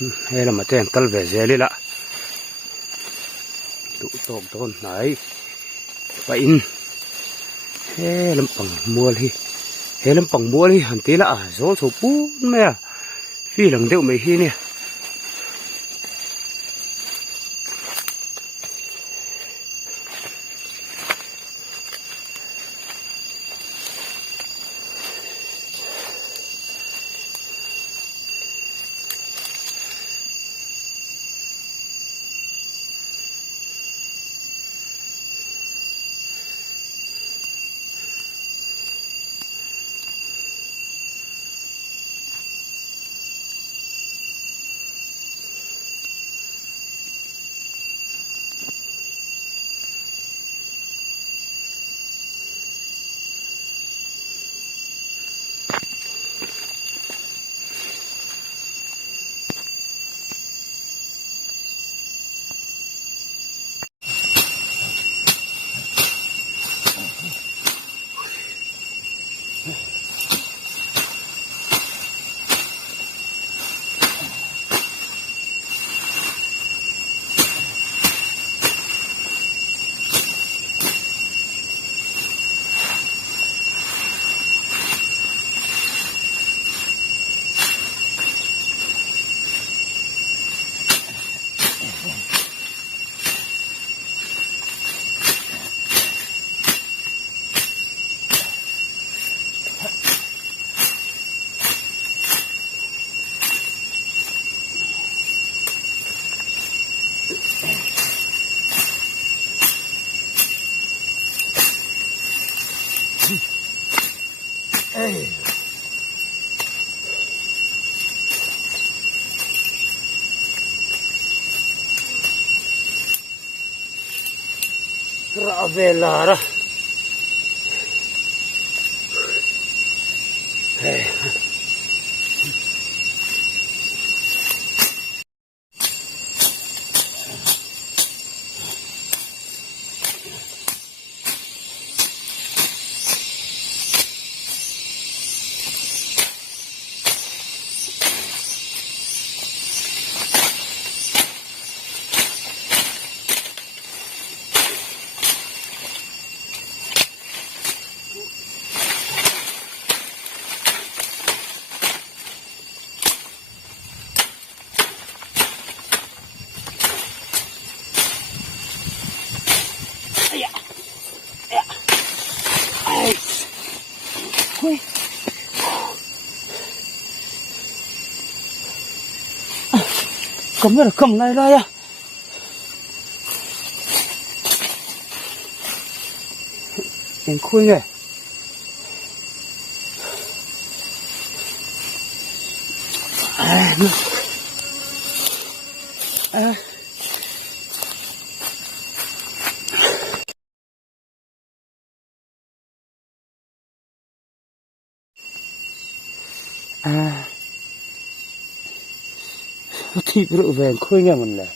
hay là mà tên tal về dễ đi lạ tụ tôm tôn này vậy hay làm bằng mua đi hay làm bằng mua đi hẳn tí là số số cũ mẹ phi lần điệu mấy khi nè ra về là đó cầm cái cầm này đây à em khui này thì rượu về khui nghe mình là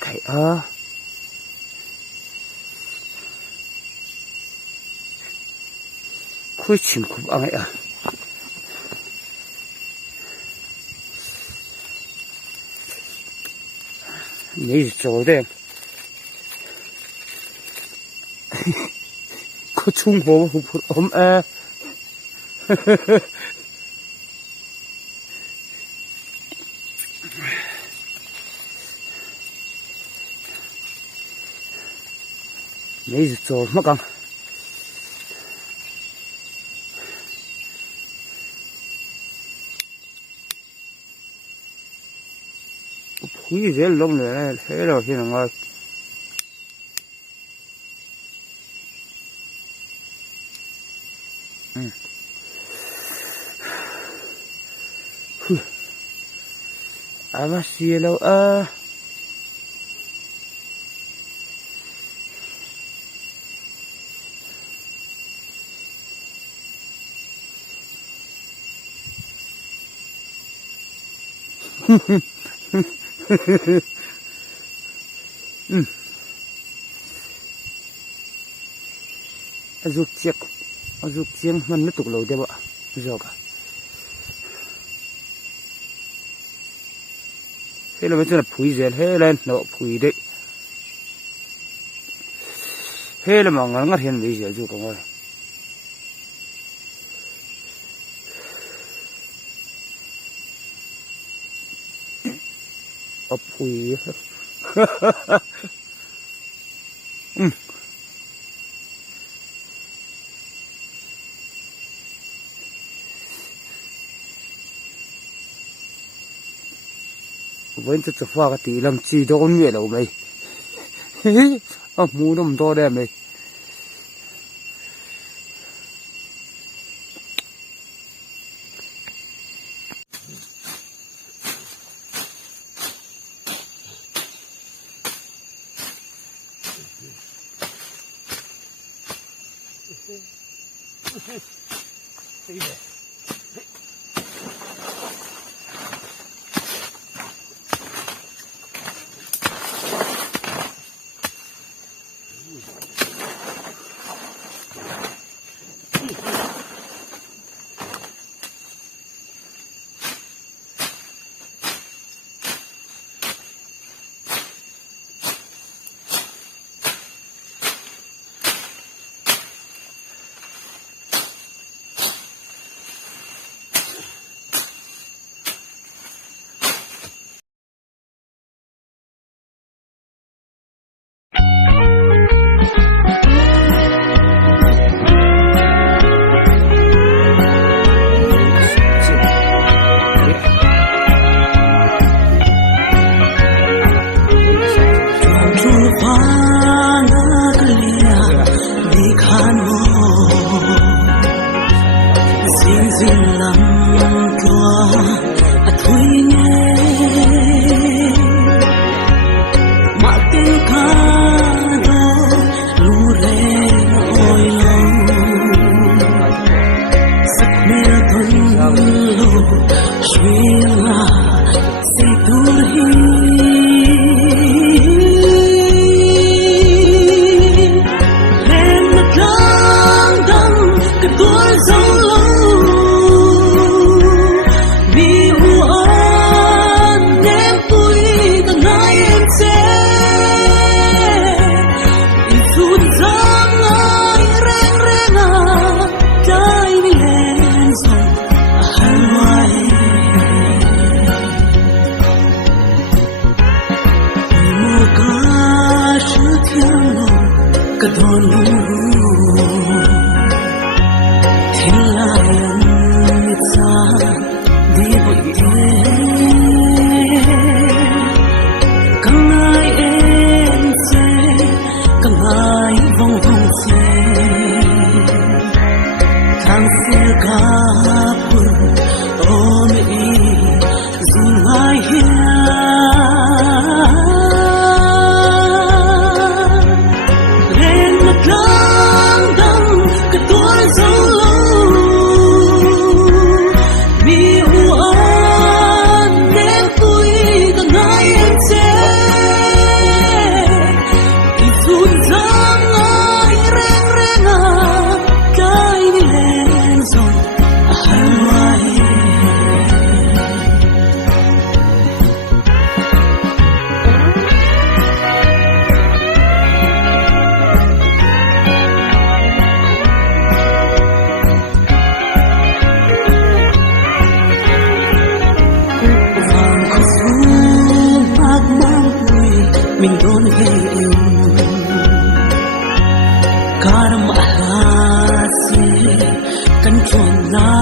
cái khui chim khúc ăn ấy mấy chỗ đây có chung hồ ôm mấy chỗ mà cầm phí dễ lông này thế rồi thì là ngon masih lâu rụt chiếc azuk chiang man na tuk lo de ba zoka hello bây giờ là phui zel helen no phui đấy hello mà ngang ngang hiện bây giờ chú công ơi phui vẫn rất là pha cái tí làm chi đó con nguyện đâu mày mua nó to đẹp mày mình đón về yêu karam ahasi kan chuan la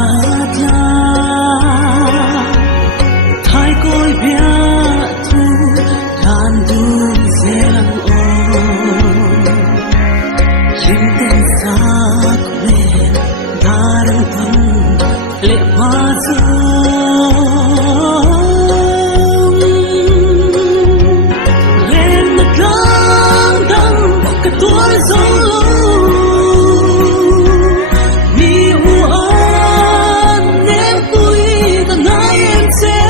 cha thai koi bia thu dan dun zelang o lim ten sa kwe darang tan le pa zo tôi dấu mi uan nem vui ta nay em sẽ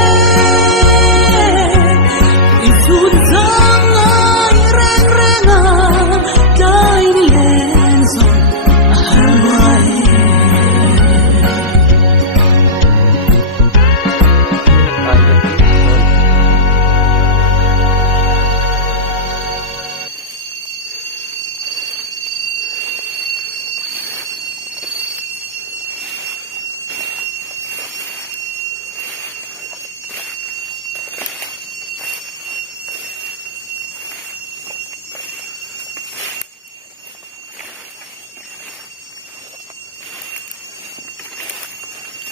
ifun dang ai reng reng a kai ni len so hai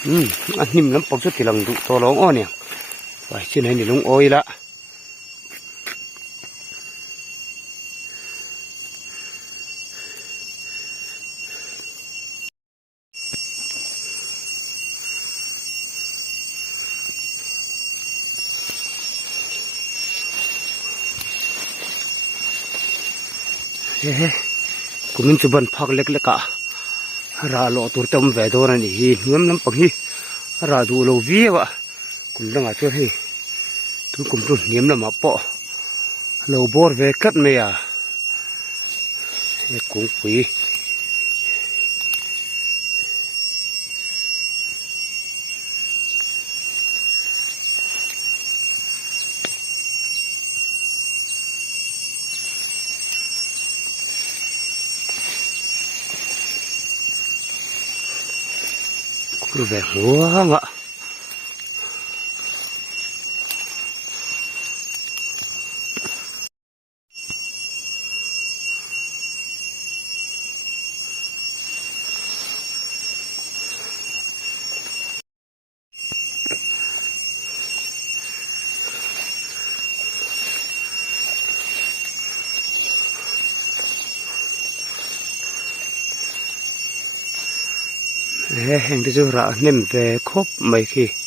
อันนี้มันน้ำปอกสุดที่หลังดูตัวร้องอ้อเนี่ยไปชื่อไหนนี่ลุงโอ้ยละเฮ้กูมินจุบันพักเล็กๆอะราโลตัวเต็มแวดอนนี่เงี้ยน้ำปังฮีราดูโลวีวะคุณลังอาช่วยให้ทุกคนรู้เงี้ยน้ำมาปะโลบอร์เวกัดเมียเอ้กุ้งปุยกูแบกหัวงะเฮ้แห่งที่จะระเนิ่มเวคบไม่ขี้